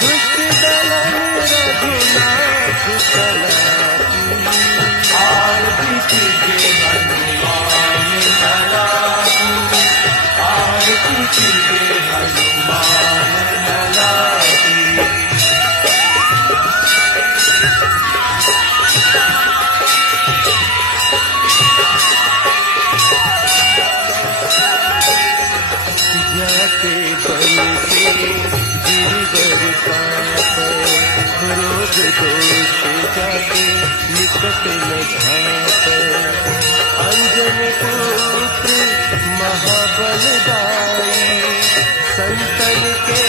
दुष्ट दलन रघुनाथ चला आरती कीजिए हनुमान लला की आरती कीजिए हनुमान लला की। जाते बल से गिरवर पाप रोग दोष जाते निकट न घात अंजन पुत्र महाबलदाई संतन के